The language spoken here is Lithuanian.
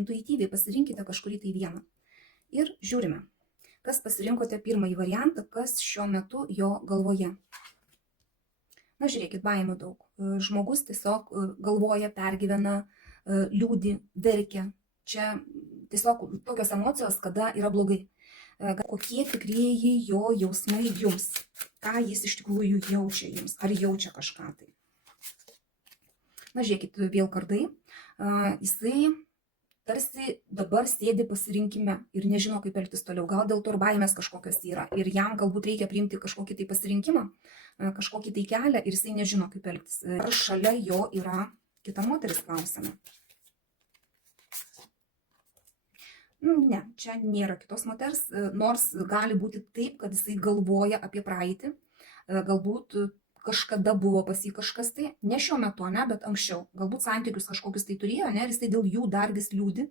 intuityviai pasirinkite kažkurį tai vieną. Ir žiūrime, kas pasirinkote pirmąjį variantą, kas šiuo metu jo galvoje. Na, žiūrėkit, baimių daug. Žmogus tiesiog galvoja, pergyvena, liūdi, verkia. Čia tiesiog tokios emocijos, kada yra blogai. Kokie tikrieji jo jausmai jums? Ką jis iš tikrųjų jaučia jums? Ar jaučia kažką tai? Na, žiūrėkit, vėl kardai. Jisai tarsi dabar sėdi pasirinkime ir nežino, kaip elgtis toliau. Gal dėl to ir baimės kažkokios yra. Ir jam galbūt reikia priimti kažkokį tai pasirinkimą, kažkokį tai kelią ir jisai nežino, kaip elgtis. Ar šalia jo yra kita moteris, klausime. Ne, čia nėra kitos moters, nors gali būti taip, kad jisai galvoja apie praeitį. Galbūt kažkada buvo pas jį kažkas tai, ne šiuo metu, ne, bet anksčiau. Galbūt santykius kažkokius tai turėjo, ne, ir jisai dėl jų dar vis liūdi.